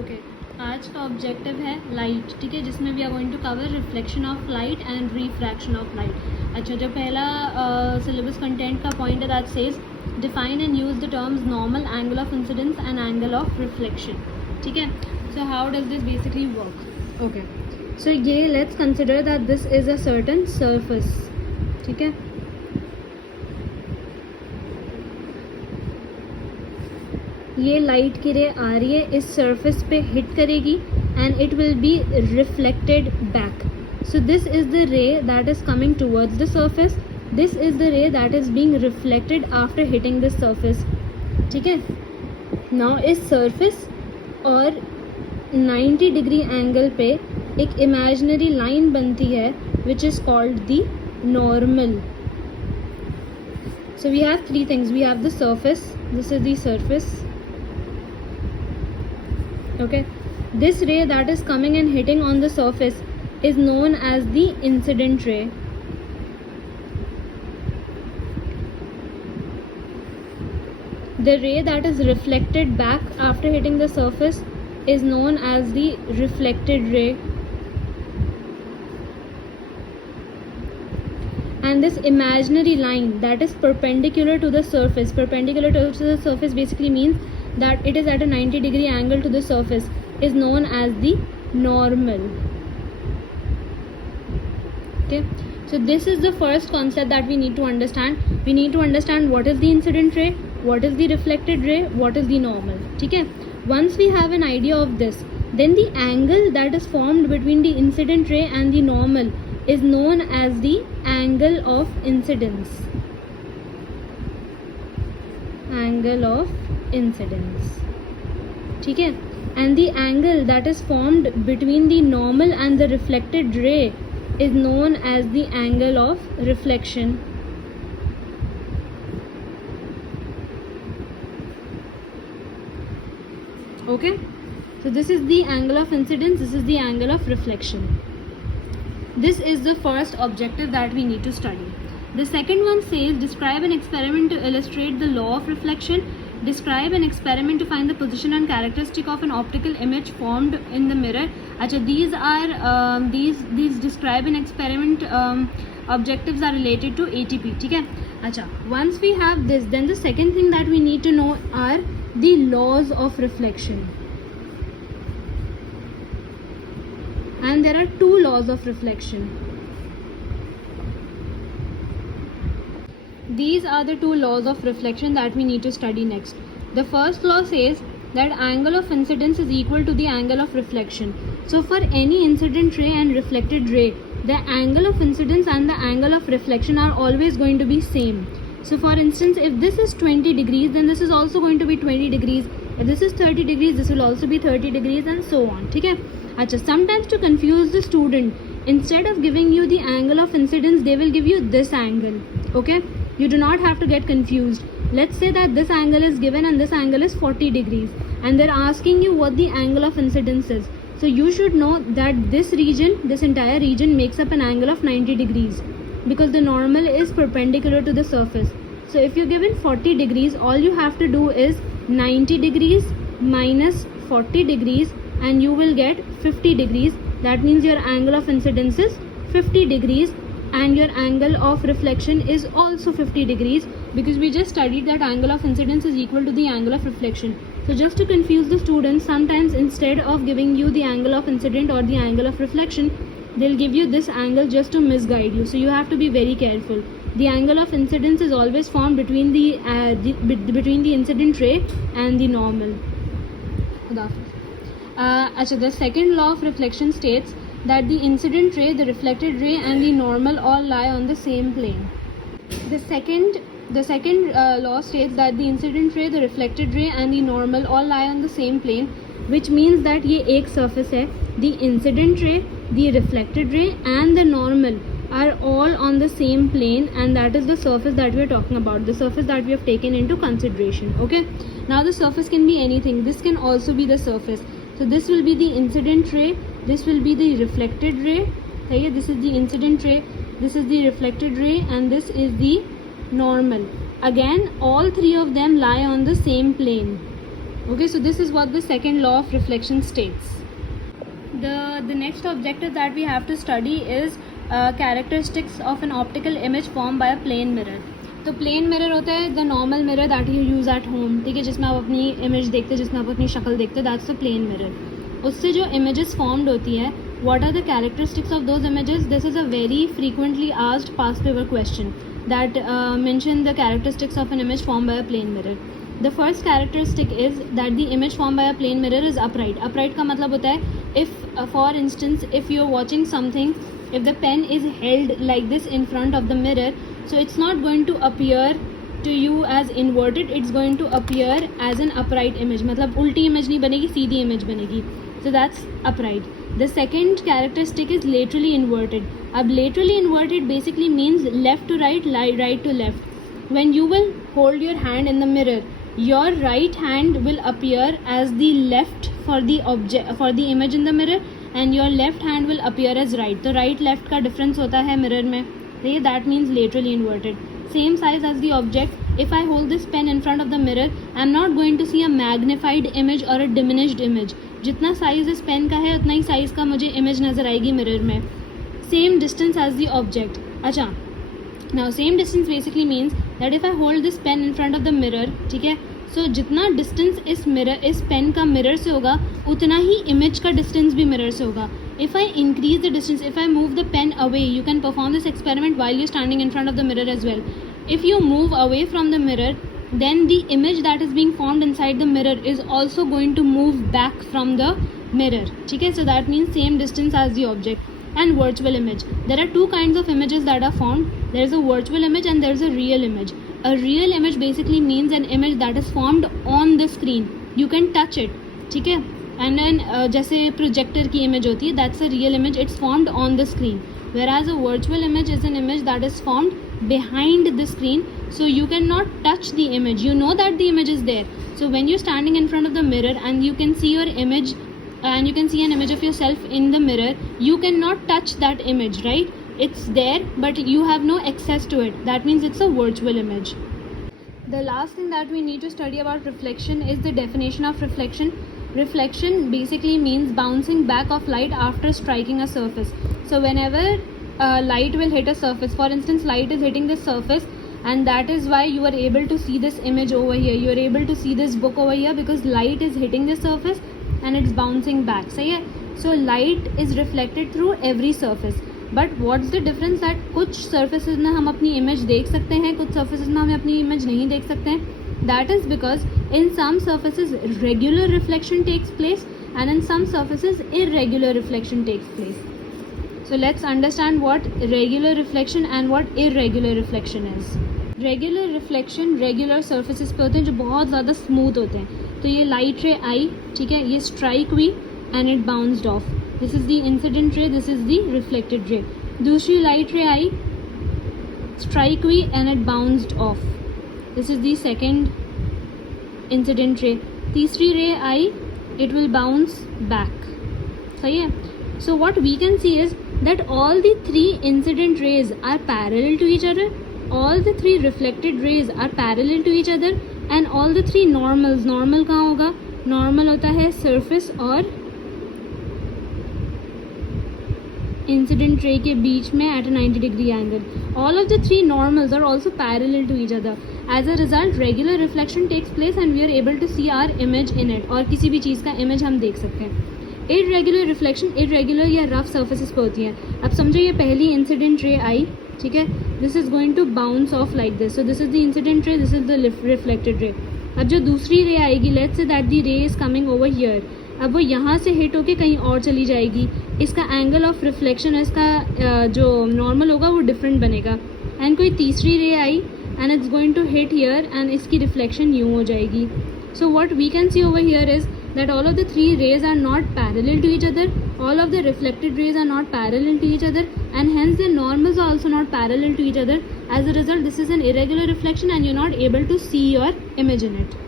Okay आज का objective है लाइट, ठीक है, जिसमें we are going to cover reflection of light and refraction of light. अच्छा, जो पहला सिलेबस कंटेंट का पॉइंट है that says define and use the terms normal, angle of incidence and angle of reflection. ठीक है, so how does this basically work? Okay, so ये let's consider that this is a certain surface. ठीक है, ये light की रे आ रही है, इस सरफेस पे हिट करेगी and it will be reflected back. So this is the ray that is coming towards the surface, this is the ray that is being reflected after hitting this surface. ठीक है, now इस surface और 90 degree angle पे एक imaginary line बनती है which is called the normal. So we have three things. We have the surface. This is the surface. Okay, this ray that is coming and hitting on the surface is known as the incident ray. The ray that is reflected back after hitting the surface is known as the reflected ray. And this imaginary line that is perpendicular to the surface basically means that it is at a 90 degree angle to the surface, is known as the normal. Okay, so this is the first concept that we need to understand. We need to understand what is the incident ray, what is the reflected ray, what is the normal. Okay, once we have an idea of this, then the angle that is formed between the incident ray and the normal is known as the angle of incidence. Angle of incidence. ठीक है, and the angle that is formed between the normal and the reflected ray is known as the angle of reflection. Okay, so this is the angle of incidence, this is the angle of reflection. This is the first objective that we need to study. The second one says describe an experiment to illustrate the law of reflection. Describe an experiment to find the position and characteristic of an optical image formed in the mirror. Achha, these are these describe an experiment objectives are related to ATP. ठीक है, अच्छा, once we have this, then the second thing that we need to know are the laws of reflection. And there are two laws of reflection. These are the two laws of reflection that we need to study next. The first law says that angle of incidence is equal to the angle of reflection. So for any incident ray and reflected ray, the angle of incidence and the angle of reflection are always going to be same. So for instance, if this is 20 degrees, then this is also going to be 20 degrees. If this is 30 degrees, this will also be 30 degrees and so on. ठीक है, अच्छा, sometimes to confuse the student, instead of giving you the angle of incidence, they will give you this angle. Okay, you do not have to get confused. Let's say that this angle is given and this angle is 40 degrees and they're asking you what the angle of incidence is. So you should know that this region, this entire region makes up an angle of 90 degrees because the normal is perpendicular to the surface. So if you're given 40 degrees, all you have to do is 90 degrees minus 40 degrees and you will get 50 degrees. That means your angle of incidence is 50 degrees and your angle of reflection is also 50 degrees because we just studied that angle of incidence is equal to the angle of reflection. So just to confuse the students, sometimes instead of giving you the angle of incident or the angle of reflection, they'll give you this angle just to misguide you. So you have to be very careful. The angle of incidence is always formed between the incident ray and the normal. The second law of reflection states that the incident ray, the reflected ray and the normal all lie on the same plane. The second law states that the incident ray, the reflected ray and the normal all lie on the same plane, which means that ये एक surface है. The incident ray, the reflected ray and the normal are all on the same plane, and that is the surface that we are talking about, the surface that we have taken into consideration. Okay, now the surface can be anything. This can also be the surface. So this will be the incident ray, this will be the reflected ray. This is the incident ray, this is the reflected ray and this is the normal. Again, all three of them lie on the same plane. Okay, so this is what the second law of reflection states. The next objective that we have to study is characteristics of an optical image formed by a plane mirror. तो plane mirror होता है the normal mirror that you use at home, ठीक है, जिसमें आप अपनी image देखते हैं, जिसमें आप अपनी शक्ल देखते हैं, दैट्स द प्लेन मिरर. उससे जो इमेजेस फॉर्म्ड होती है, what are the characteristics of those images? This is a very frequently asked past paper question that mention the characteristics of an image form by a plane mirror. The first characteristic is that the image formed by a plane mirror is upright. Upright का मतलब होता है if for instance if you are watching something, if the pen is held like this in front of the mirror, so it's not going to appear to you as inverted, it's going to appear as an upright image. मतलब उल्टी image नहीं बनेगी, सीधी image बनेगी. So that's upright. The second characteristic is laterally inverted. अब laterally inverted basically means left to right, right to left. When you will hold your hand in the mirror, your right hand will appear as the left for the object, for the image in the mirror, and your left hand will appear as right. तो right left का difference होता है mirror में, तो that means laterally inverted. Same size as the object. If I hold this pen in front of the mirror, I am not going to see a magnified image or a diminished image. जितना size इस pen का है उतना ही size का मुझे image नज़र आएगी mirror में. Same distance as the object. अच्छा, now same distance basically means that if I hold this pen in front of the mirror, ठीक है, so जितना distance इस pen का mirror से होगा उतना ही image का distance भी mirror से होगा. If I increase the distance, if I move the pen away, you can perform this experiment while you're standing in front of the mirror as well. If you move away from the mirror, then the image that is being formed inside the mirror is also going to move back from the mirror, ठीक है, so that means same distance as the object. And virtual image. There are two kinds of images that are formed. There is a virtual image and there is a real image. A real image basically means an image that is formed on the screen. You can touch it, ठीक है. And then जैसे projector की image होती है, that's a real image. It's formed on the screen. Whereas a virtual image is an image that is formed behind the screen. So you cannot touch the image. You know that the image is there. So when you're standing in front of the mirror and you can see your image, and you can see an image of yourself in the mirror, you cannot touch that image, right? It's there but you have no access to it. That means it's a virtual image. The last thing that we need to study about reflection is the definition of reflection. Reflection basically means bouncing back of light after striking a surface. So whenever light will hit a surface, for instance light is hitting this surface, and that is why you are able to see this image over here, you are able to see this book over here, because light is hitting the surface and it's bouncing back. सही है. So light is reflected through every surface. But what's the difference that कुछ surfaces में हम अपनी image देख सकते हैं, कुछ surfaces में हम अपनी image नहीं देख सकते हैं? That is because in some surfaces regular reflection takes place and in some surfaces irregular reflection takes place. So let's understand what regular reflection and what irregular reflection is. Regular reflection regular surfaces पे होते हैं जो बहुत ज़्यादा smooth होते हैं. तो ये light ray आई, ठीक है, ये strike हुई and it bounced off. This is the incident ray, this is the reflected ray. दूसरी light ray आई, strike हुई and it bounced off. This is the second incident ray. तीसरी ray I, it will bounce back. सही है. So what we can see is that all the three incident rays are parallel to each other. All the three reflected rays are parallel to each other, and all the three normals. Normal कहाँ होगा? Normal होता है surface और incident ray के बीच में at a 90 degree angle. All of the three normals are also parallel to each other. As a result, regular reflection takes place and we are able to see our image in it. और किसी भी चीज़ का image हम देख सकते हैं. Irregular reflection irregular या rough surfaces पे होती है. अब समझो ये पहली incident ray आई, ठीक है, this is going to bounce off like this. So this is the incident ray, this is the reflected ray. अब जो दूसरी ray आएगी, let's say that the ray is coming over here. अब वो यहाँ से हिट होके कहीं और चली जाएगी. इसका एंगल ऑफ रिफ्लेक्शन, इसका जो नॉर्मल होगा वो डिफरेंट बनेगा. एंड कोई तीसरी रे आई and it's going to hit here and इसकी रिफ्लेक्शन यूँ हो जाएगी. So what we can see over here is that all of the three rays are not parallel to each other, all of the reflected rays are not parallel to each other, and hence the normals are also not parallel to each other. As a result, this is an irregular reflection and you're not able to see your image in it.